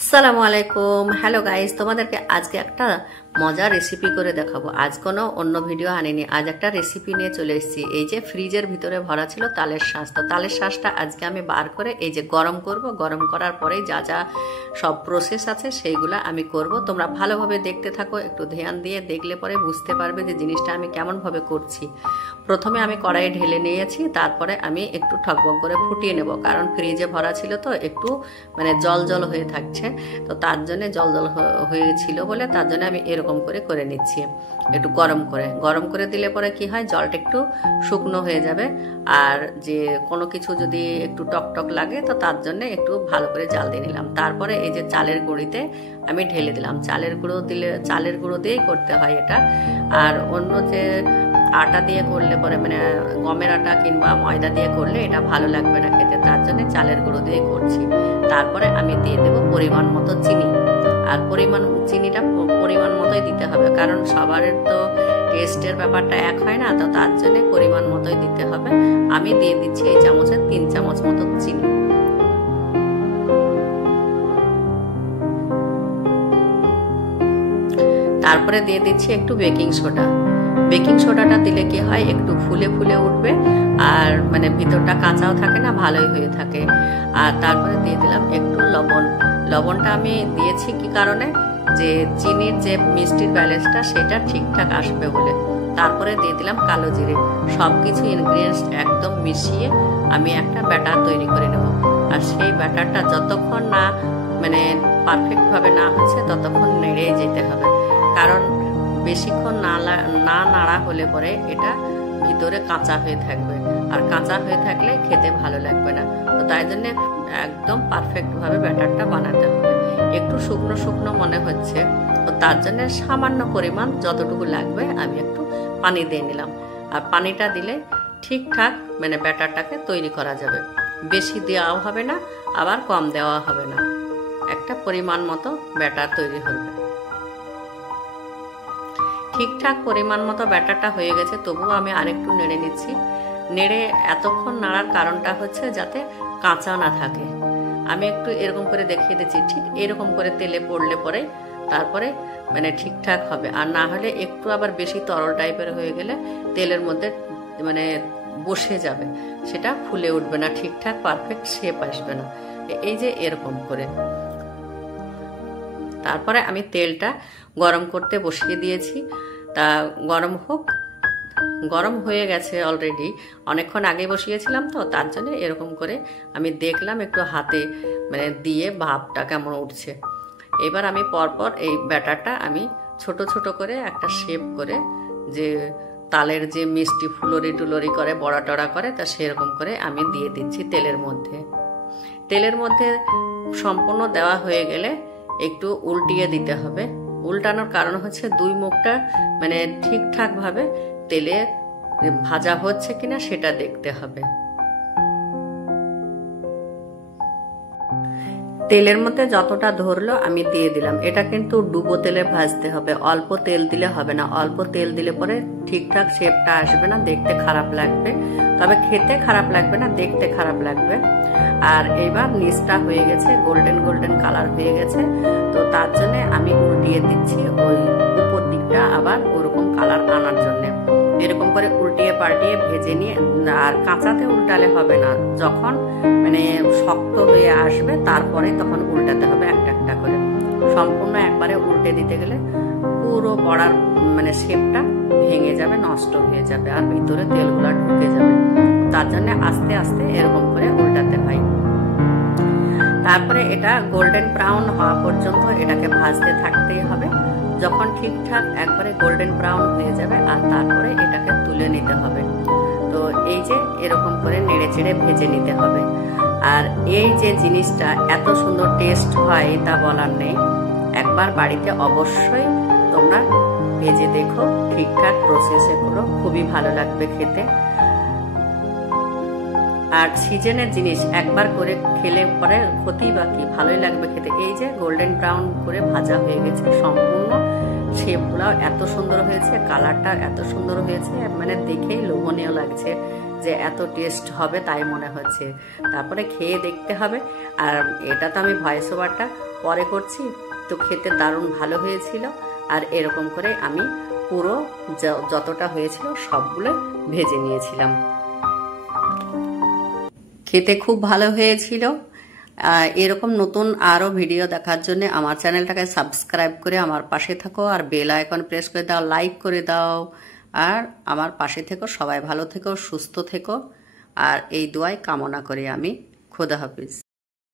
আসসালামু আলাইকুম। Hello guys, তোমাদেরকে আজকে একটা মজার রেসিপি করে দেখাবো। আজ কোনো অন্য ভিডিও আনিনি, আজ একটা রেসিপি নিয়ে চলে এসেছি। এই যে ফ্রিজের ভিতরে ভরা ছিল তালের শাঁস, তো তালের শাঁসটা আজকে আমি বার করে এই যে গরম করব। গরম করার পরেই যা যা সব প্রসেস আছে সেইগুলো আমি করব। তোমরা ভালোভাবে দেখতে থাকো, একটু ধ্যান দিয়ে দেখলে পরে বুঝতে পারবে যে জিনিসটা আমি কেমনভাবে করছি। প্রথমে আমি কড়াইয়ে ঢেলে নিয়েছি, তারপরে আমি একটু ঠকবক করে ফুটিয়ে নেব, কারণ ফ্রিজে ভরা ছিল তো একটু জল জল হয়ে থাকছে। তো তার জন্য জল জল হয়েছিল বলে তার জন্য আমি এরকম করে করে নিচ্ছি, একটু গরম করে দিলে পরে কি হয়, জলটা একটু শুকনো হয়ে যাবে। আর যে কোনো কিছু যদি একটু টকটক লাগে তো তার জন্য একটু ভালো করে জাল দিয়ে নিলাম। তারপরে এই যে চালের গুঁড়িতে আমি ঢেলে দিলাম। চালের গুঁড়ো দিয়েই করতে হয় এটা। আর অন্য যে আটা দিয়ে করলে পরে গমের আটা কিংবা ময়দা দিয়ে করলে এটা ভালো লাগবে না খেতে, তার জন্য চালের গুঁড়ো দিয়ে করছি। তারপরে আমি দিয়ে দেবো পরিমাণ মতো চিনি। আর চিনিটা পরিমাণ মতোই দিতে হবে, কারণ সবার তো টেস্টের ব্যাপারটা এক হয় না, তো তার জন্য পরিমাণ মতোই দিতে হবে। আমি দিয়ে দিচ্ছি এই চামচের 3 চামচ মতো চিনি। তারপরে দিয়ে দিচ্ছি একটু বেকিং সোডাটা দিলে কি হয়, একটু ফুলে ফুলে উঠবে আর ভিতরটা কাঁচাও থাকে না, ভালোই হয়ে থাকে। আর তারপরে দিয়ে দিলাম একটু লবণটা আমি দিয়েছি কি কারণে, যে চিনির যে মিষ্টির ব্যালেন্সটা সেটা ঠিকঠাক আসবে বলে। তারপরে দিয়ে দিলাম কালো জিরে। সবকিছু ইনগ্রিডিয়েন্টস একদম মিশিয়ে আমি একটা ব্যাটার তৈরি করে নেব। আর সেই ব্যাটারটা যতক্ষণ না পারফেক্ট ভাবে না হচ্ছে ততক্ষণ নেড়ে যেতে হবে, কারণ বেশিক্ষণ না নাড়া হলে পরে এটা ভিতরে কাঁচা হয়ে থাকবে, আর কাঁচা হয়ে থাকলে খেতে ভালো লাগবে না। তো তাই জন্য একদম পারফেক্ট ভাবে ব্যাটারটা বানাতে হবে। একটু শুকনো শুকনো মনে হচ্ছে, তো তার জন্য সামান্য পরিমাণ যতটুকু লাগবে আমি একটু পানি দিয়ে নিলাম। আর পানিটা দিলে ঠিকঠাক ব্যাটারটাকে তৈরি করা যাবে। বেশি দেওয়াও হবে না, আবার কম দেওয়া হবে না, একটা পরিমাণ মতো ব্যাটার তৈরি হবে। ঠিকঠাক পরিমাণ মতো ব্যাটারটা হয়ে গেছে, তবুও আমি আরেকটু নেড়ে নিচ্ছি। নেড়ে এতক্ষণ নাড়ার কারণটা হচ্ছে যাতে কাঁচা না থাকে। আমি একটু এরকম করে দেখিয়ে দিচ্ছি, ঠিক এরকম করে তেলে পড়লে পরে তারপরে ঠিকঠাক হবে। আর না হলে একটু আবার বেশি তরল টাইপের হয়ে গেলে তেলের মধ্যে বসে যাবে, সেটা ফুলে উঠবে না, ঠিকঠাক পারফেক্ট শেপ আসবে না। এই যে এরকম করে তারপরে আমি তেলটা গরম করতে বসিয়ে দিয়েছি। তা গরম হয়ে গেছে অলরেডি, অনেকক্ষণ আগে বসিয়েছিলাম তো তার জন্য এরকম করে আমি দেখলাম একটু হাতে দিয়ে ভাপটা কেমন উঠছে। এবার আমি পরপর এই ব্যাটারটা আমি ছোট ছোট করে একটা শেপ করে, যে তালের যে মিষ্টি ফুলরি টুলরি করে বড়া টড়া করে, তা সেরকম করে আমি দিয়ে দিচ্ছি তেলের মধ্যে সম্পূর্ণ দেওয়া হয়ে গেলে একটু উল্টিয়ে দিতে হবে। উল্টানোর কারণ হচ্ছে দুই মুখটা ঠিকঠাক ভাবে তেলে ভাজা হচ্ছে কিনা সেটা দেখতে হবে। তেলের মধ্যে যতটা ধরলো আমি দিয়ে দিলাম। এটা কিন্তু ডুবো তেলে ভাজতে হবে, অল্প তেল দিলে হবে না। অল্প তেল দিলে পরে ঠিকঠাক শেপটা আসবে না, দেখতে খারাপ লাগবে। তবে খেতে খারাপ লাগবে না, দেখতে খারাপ লাগবে। আর এবার নিচটা হয়ে গেছে গোল্ডেন গোল্ডেন কালার হয়ে গেছে, তো তার জন্য আমি উল্টিয়ে দিচ্ছি ওই উপর দিকটা আবার ওরকম কালার আনার জন্য। এরকম করে উল্টিয়ে পাল্টিয়ে ভেজে নিয়ে, আর কাঁচাতে উল্টালে হবে না, যখন শক্ত হয়ে আসবে তারপরে তখন উল্টাতে হবে একটা একটা করে। সম্পূর্ণ একবারে উল্টে দিতে গেলে পুরো বড়ার শেপটা ভেঙে যাবে, নষ্ট হয়ে যাবে, আর ভিতরে তেলগুলা ঢুকে যাবে। তার জন্য আস্তে আস্তে এরকম করে উল্টাতে হয়। তারপরে এটা গোল্ডেন ব্রাউন হওয়া পর্যন্ত এটাকে ভাজতে থাকতেই হবে। যখন ঠিকঠাক একবারে গোল্ডেন ব্রাউন হয়ে যাবে আর তারপরে এটাকে তুলে নিতে হবে। তো এই যে এরকম করে নেড়ে চেড়ে ভেজে নিতে হবে। আর এই যে জিনিসটা এত সুন্দর টেস্ট হয় তা বলার নেই। একবার বাড়িতে অবশ্যই তোমরা ভেজে দেখো, ঠিকঠাক প্রসেসে করো, খুবই ভালো লাগবে খেতে। আর সিজনের জিনিস একবার করে খেলে পরে ক্ষতি বা কি, ভালোই লাগবে খেতে। এই যে গোল্ডেন ব্রাউন করে ভাজা হয়ে গেছে, সম্পূর্ণ শেপগুলো এত সুন্দর হয়েছে, কালারটা এত সুন্দর হয়েছে, দেখেই লোভনীয় লাগছে। যে এত টেস্ট হবে তাই মনে হচ্ছে। তারপরে খেয়ে দেখতে হবে। আর এটা তো আমি ভয়েস ওভারটা পরে করছি, তো খেতে দারুণ ভালো হয়েছিল। আর এরকম করে আমি পুরো যতটা হয়েছিল সবগুলো ভেজে নিয়েছিলাম। খেতে খুব ভালো হয়েছিল। এরকম নতুন আরও ভিডিও দেখার জন্য আমার চ্যানেলটাকে সাবস্ক্রাইব করে আমার পাশে থাকো, আর বেল আইকন প্রেস করে দাও, লাইক করে দাও, আর আমার পাশে থেকো। সবাই ভালো থেকো, সুস্থ থেকো, আর এই দোয়াই কামনা করি আমি। খোদা হাফিজ।